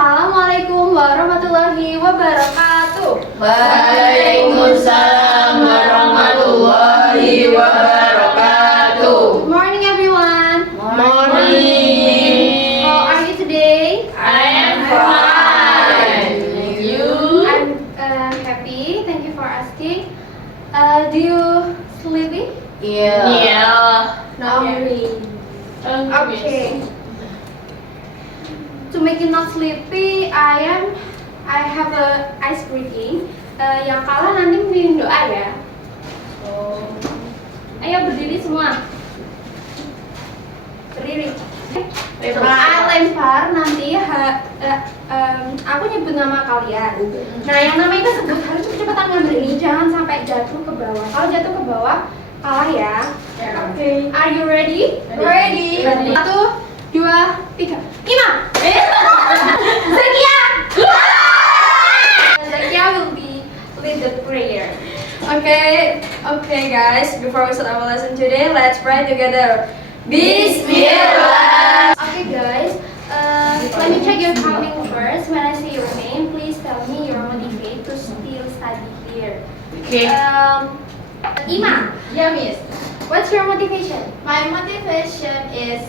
Assalamualaikum warahmatullahi wabarakatuh. Waalaikumsalam warahmatullahi wabarakatuh. Good morning, everyone. Morning. How are you today? I am fine. And you? I'm happy. Thank you for asking. Do you sleepy? Yeah. Not really. Okay. To make you not sleepy, I have a ice breathing. Yang kalah nanti bikin doa ya. Ayo berdiri semua. Berdiri. Lempar nanti aku nyebut nama kalian. Nah, yang namanya tersebut harus cepet-cepetan ngambil ini, jangan sampai jatuh ke bawah. Kalau jatuh ke bawah kalah ya. Okay. Are you ready? Ready. 1, 2, 3. Imam. Zakia. Zakia will be lead the prayer. Okay, guys. Before we start our lesson today, let's pray together. Bismillah. Okay, guys. Let me check your counting first. When I say your name, please tell me you're motivated to still study here. Okay. Ima, Yeah, miss. what's your motivation? My motivation is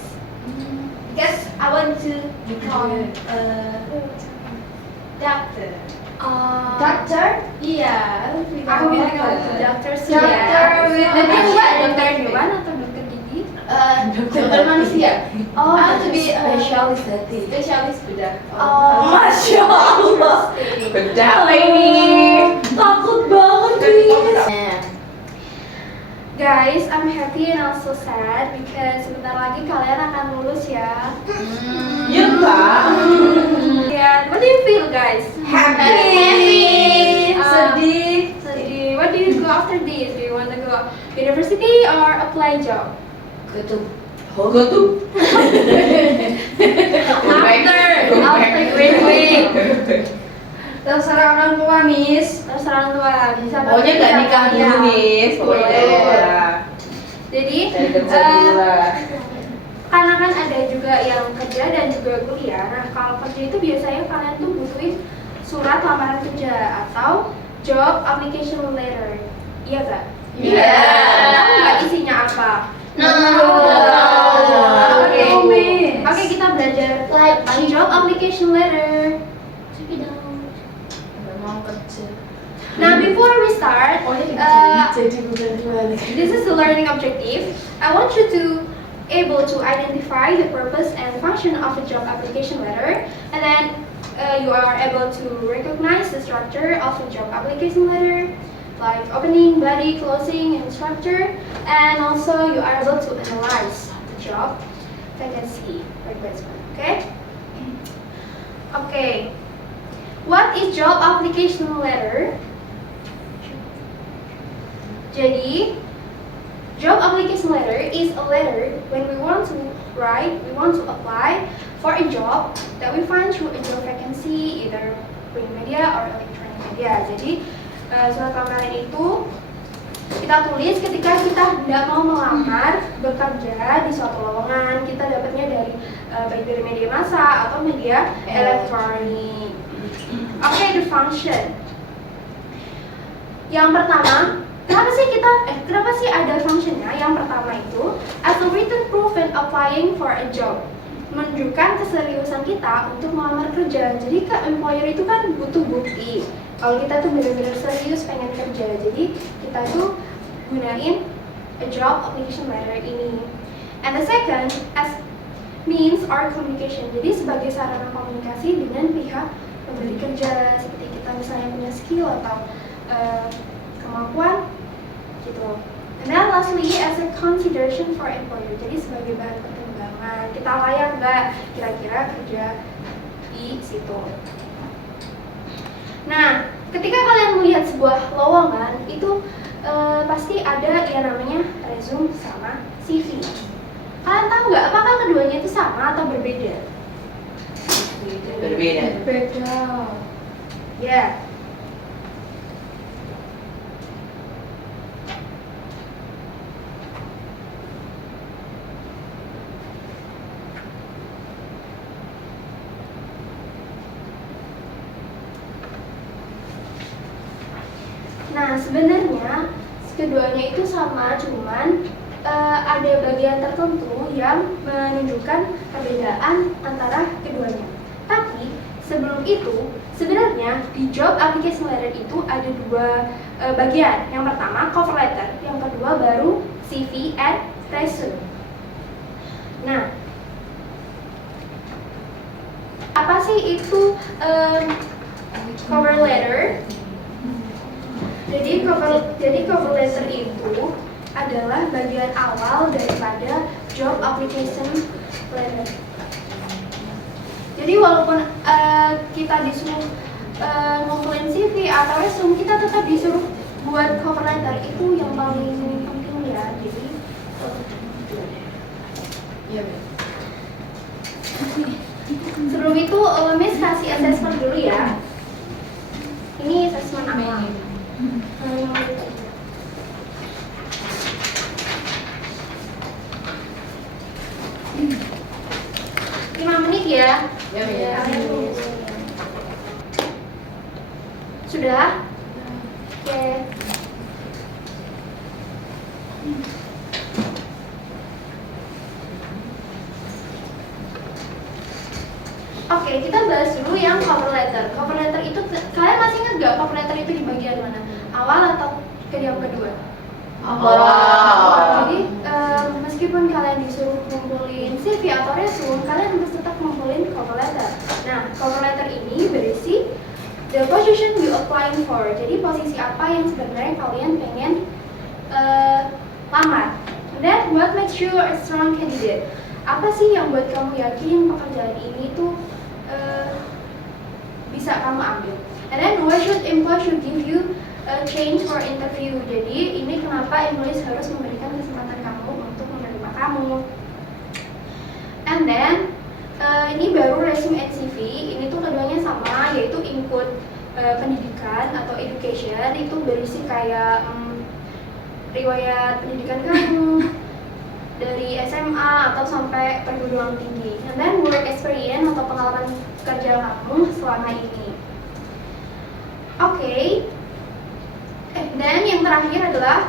because I want to become a doctor. Doctor? Yeah, I want to become Aku a bilang doctor. dokter sih Doctor ya. with Nanti the buat passion. dokter hewan atau dokter gigi? Dokter manusia. Oh, I want to be a Spesialis hati. spesialis bedah. Oh, Masya Allah. Bedah ini. Takut banget nih. Guys, I'm happy and also sad because sebentar lagi kalian akan lulus ya. Ya tak. Yeah, what do you feel, guys? Happy. Sedih. Sedih. What do you do after this? Do you want to go university or apply job? Ketum. Ketum. After graduate. Terserah orang tua, miss. Terserah orang tua. Bisa Pokoknya nggak nikah dulu, Ya. Miss. Pokoknya dari sekolah. Jadi, Dari kerja dulu lah. karena kan ada juga yang kerja dan juga kuliah. Nah, kalau kerja itu biasanya kalian tuh butuhin surat lamaran kerja atau job application letter. Iya gak? Iya. Tahu nggak isinya apa? No. Oke. No, Miss. Oke, kita belajar tentang job application letter. Check it out. Mau kerja. Now, before we start, Jadi bukan jualan. this is the learning objective. I want you to able to identify the purpose and function of a job application letter, and then you are able to recognize the structure of a job application letter, like opening, body, closing, and structure, and also you are able to analyze the job vacancy requirement. Okay? Okay. What is job application letter? Jadi, job application letter is a letter when we want to apply for a job that we find through a job vacancy, either print media or electronic media. Jadi, surat lamaran itu kita tulis ketika kita tidak mau melamar bekerja di suatu lowongan. Kita dapatnya dari baik dari media massa atau media elektronik. Oke, the function. Yang pertama, kenapa sih ada functionnya? Yang pertama itu, as a written proof when applying for a job, menunjukkan keseriusan kita untuk melamar kerja. Jadi ke employer itu kan butuh bukti kalau kita tuh benar-benar serius pengen kerja. Jadi kita tuh gunain a job application letter ini. And the second, as means or communication. Jadi sebagai sarana komunikasi dengan pihak pemberi kerja, seperti kita misalnya punya skill atau kemampuan gitu. And then lastly, as a consideration for employer. Jadi sebagai bahan pertimbangan, kita layak nggak kira-kira kerja di situ. Nah, ketika kalian melihat sebuah lowongan itu pasti ada yang namanya resume sama CV. Kalian tahu nggak apakah keduanya itu sama atau berbeda? Berbeda. Beda. Ya. Nah, sebenarnya keduanya itu sama, cuman ada bagian tertentu yang menunjukkan perbedaan antara keduanya. Tapi sebelum itu, sebenarnya di job application letter itu ada dua bagian. Yang pertama cover letter, yang kedua baru CV and resume. Nah, apa sih itu cover letter? Jadi cover letter itu adalah bagian awal daripada job application letter. Jadi walaupun kita disuruh ngumpulin CV atau resume, kita tetap disuruh buat cover letter. Itu yang paling penting ya. Jadi sebelum itu Miss kasih assessment dulu ya. Ini assessment apa? 5 menit ya. Sudah? Oke. Oke, kita bahas dulu yang cover letter. Cover letter itu, kalian masih ingat gak cover letter itu di bagian mana? Awal atau yang kedua? Awal. Jadi meskipun kalian disuruh ngumpulin CV atau resume, kalian harus tetap ngumpulin cover letter. Nah, cover letter ini berisi the position you applying for. Jadi posisi apa yang sebenarnya kalian pengen lamar. And then what makes you a strong candidate? Apa sih yang buat kamu yakin pekerjaan ini tuh bisa kamu ambil? And then why should employer should give you a change for interview? Jadi ini kenapa employees harus memberikan kesempatan kamu untuk menerima kamu. And then ini baru resume and CV. Ini tuh keduanya sama, yaitu include pendidikan atau education. Itu berisi kayak riwayat pendidikan kamu dari SMA atau sampai perguruan tinggi. And then work experience atau pengalaman kerja kamu selama ini. Oke. Dan yang terakhir adalah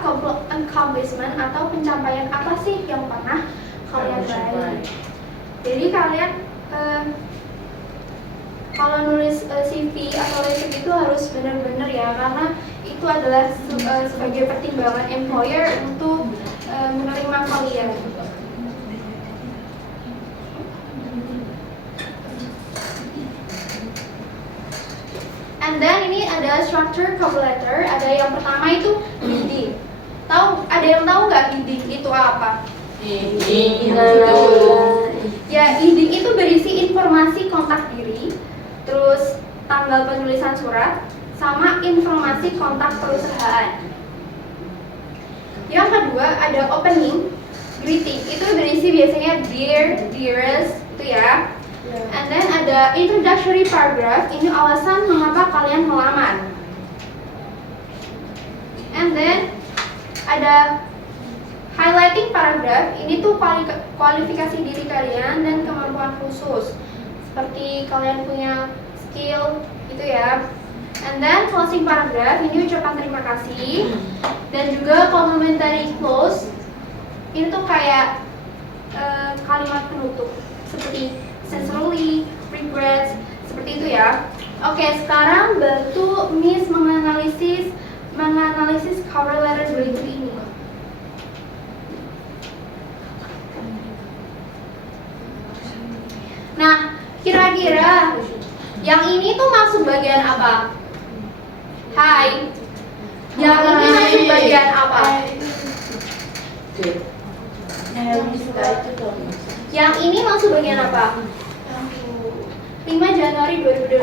accomplishment atau pencapaian apa sih yang pernah kalian raih. Jadi kalian kalau nulis CV atau resume itu harus benar-benar ya, karena itu adalah sebagai pertimbangan employer untuk menerima kalian. And then ini ada structure cover letter. Ada yang pertama itu heading. Ada yang tahu nggak heading itu apa? Ya, heading itu berisi informasi kontak diri, terus tanggal penulisan surat, sama informasi kontak perusahaan. Yang kedua ada opening, greeting. Itu berisi biasanya dear, dearest, itu ya. And then ada introductory paragraph, ini alasan mengapa kalian melamar. And then ada highlighting paragraph, ini tuh kualifikasi diri kalian dan kemampuan khusus. Seperti kalian punya skill, gitu ya. And then closing paragraph, ini ucapan terima kasih. Dan juga complimentary close, ini tuh kayak kalimat penutup. Seperti sincerely, regrets, seperti itu ya. Oke, sekarang bantu Miss menganalisis cover letter berikut ini. Nah, kira-kira yang ini tuh masuk bagian apa? Hai. Yang ini masuk bagian apa? Yang ini masuk bagian apa? 5 Januari 2025.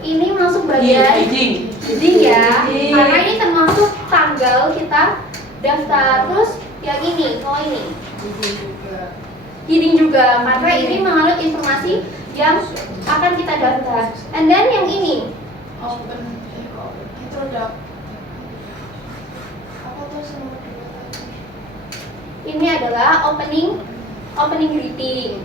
Ini masuk bagian heading ya. Karena ini termasuk tanggal kita daftar. Terus yang ini, kalau ini heading juga, karena ini mengalut informasi yang akan kita daftar. And then yang ini ini adalah opening greeting.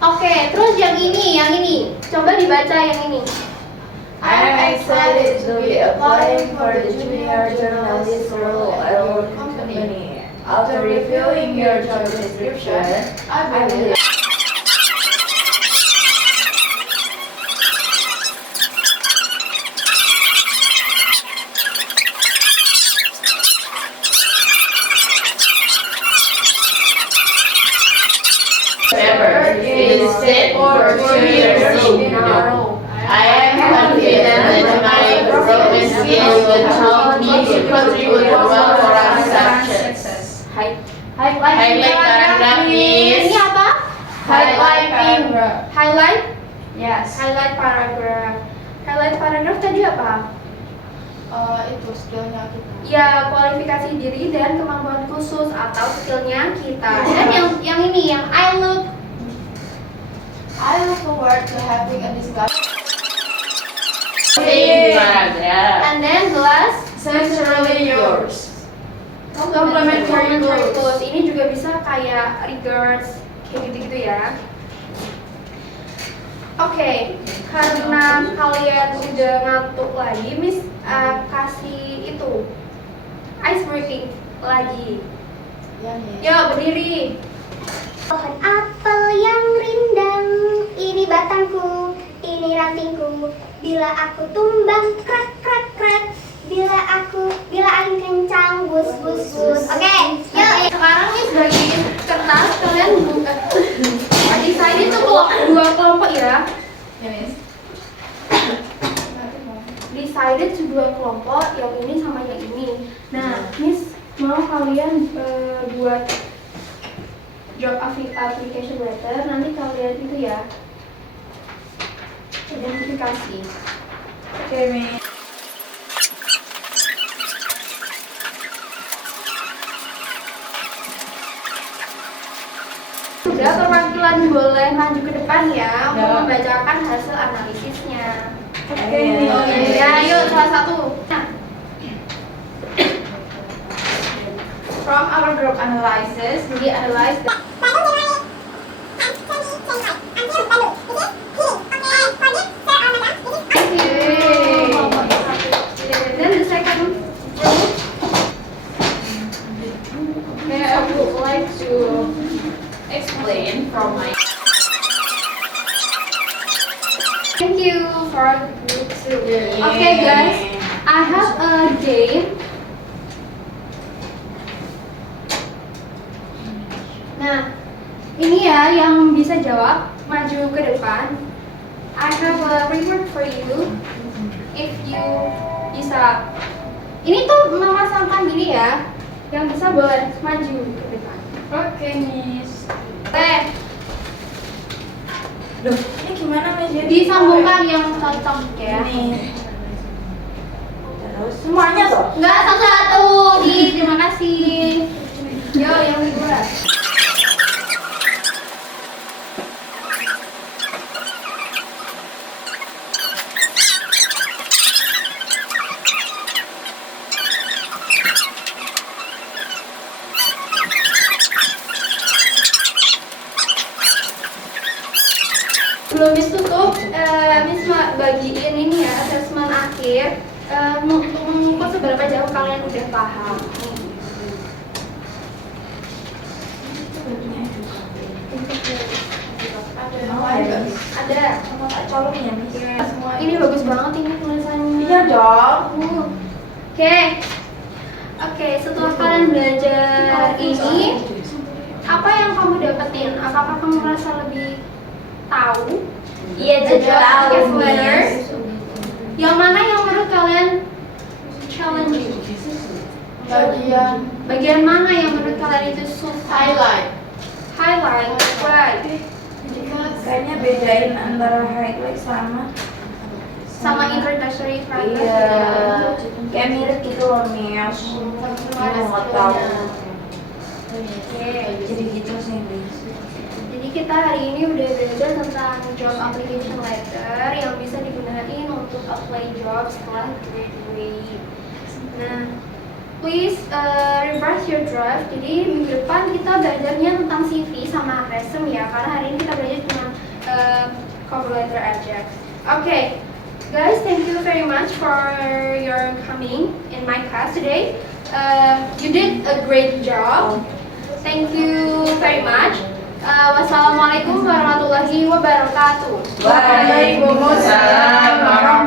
Oke, terus yang ini. Coba dibaca yang ini. I am excited to be applying for the junior journalist role at our company. After reviewing your job description, I believe Remember, it is set for 2 years in a row. I am confident that my proven skills will help me to contribute well for our success. Highlight paragraph Ini is apa? highlight paragraph. Highlight? Yes. Highlight paragraph. Highlight paragraph tadi apa? Itu skillnya kita. Ya, kualifikasi diri dan kemampuan khusus atau skillnya kita. Dan yang ini, yang I look forward to having a discussion. Same paragraph. and then the last Sincerely yours. complimentary clothes. Ini juga bisa kayak regards kayak gitu-gitu ya. Oke, karena kalian udah ngantuk lagi, Miss kasih itu ice breaking lagi. Ya nih. Yo, berdiri. Pohon apel yang rindang, ini batangku, ini rantingku. Bila aku tumbang, krak krak krak. Bila angin kencang, bus bus bus. Oke, yuk. Sekarang Miss bagiin kertas, kalian desain itu dua kelompok ya. Ya Miss. Decided dua kelompok, yang ini sama yang ini. Nah, Miss mau kalian buat job application letter, nanti kalian itu ya identifikasi. Oke, Miss. Sudah, perwakilan boleh maju ke depan ya untuk Ya. membacakan hasil analisisnya. Oke. Ya, yuk salah satu. Nah, From our group analysis, we analyze the then the second group. I would like to explain from my Thank you for group two. Okay guys, I have a game. Nah, ini ya yang bisa jawab, maju ke depan. I have a reward for you. If you bisa, ini tuh memasangkan diri ya, yang bisa boleh maju ke depan. Oke, Miss. Duh, ini gimana Miss? Disambungkan yang cocok ya. Ini. Terus semuanya toh? Enggak, satu-satu. Terima kasih. Yo, yang kedua. Sebelum Miss tutup, Miss bagiin ini ya, assessment akhir untuk mengukur seberapa jauh kalian udah paham. Ada. Sama tak colong ya Miss? Semua Ini bagus banget ini tulisannya. Iya dong. Oke. Oke, setelah kalian belajar ini, apa yang kamu dapetin? Apakah kamu merasa lebih tahu? Iya The job tahu, is better. Miss. Yang mana yang menurut kalian challenging? Bagian mana yang menurut kalian itu susah? Highlight, right? Kayaknya bedain antara highlight sama Introductory paragraph. iya, kayak mirip gitu loh Miss. Ada Nggak tahu. Oke. Jadi gitu sih Miss. Jadi kita hari ini udah belajar tentang job application letter yang bisa digunakan untuk apply job setelah graduate. Nah, please reverse your draft. Jadi minggu depan kita belajarnya tentang CV sama resume ya, karena hari ini kita belajar tentang cover letter adjectives. Okay, guys, thank you very much for your coming in my class today. You did a great job. Thank you very much. Wassalamualaikum warahmatullahi wabarakatuh. Waalaikumsalam warahmatullahi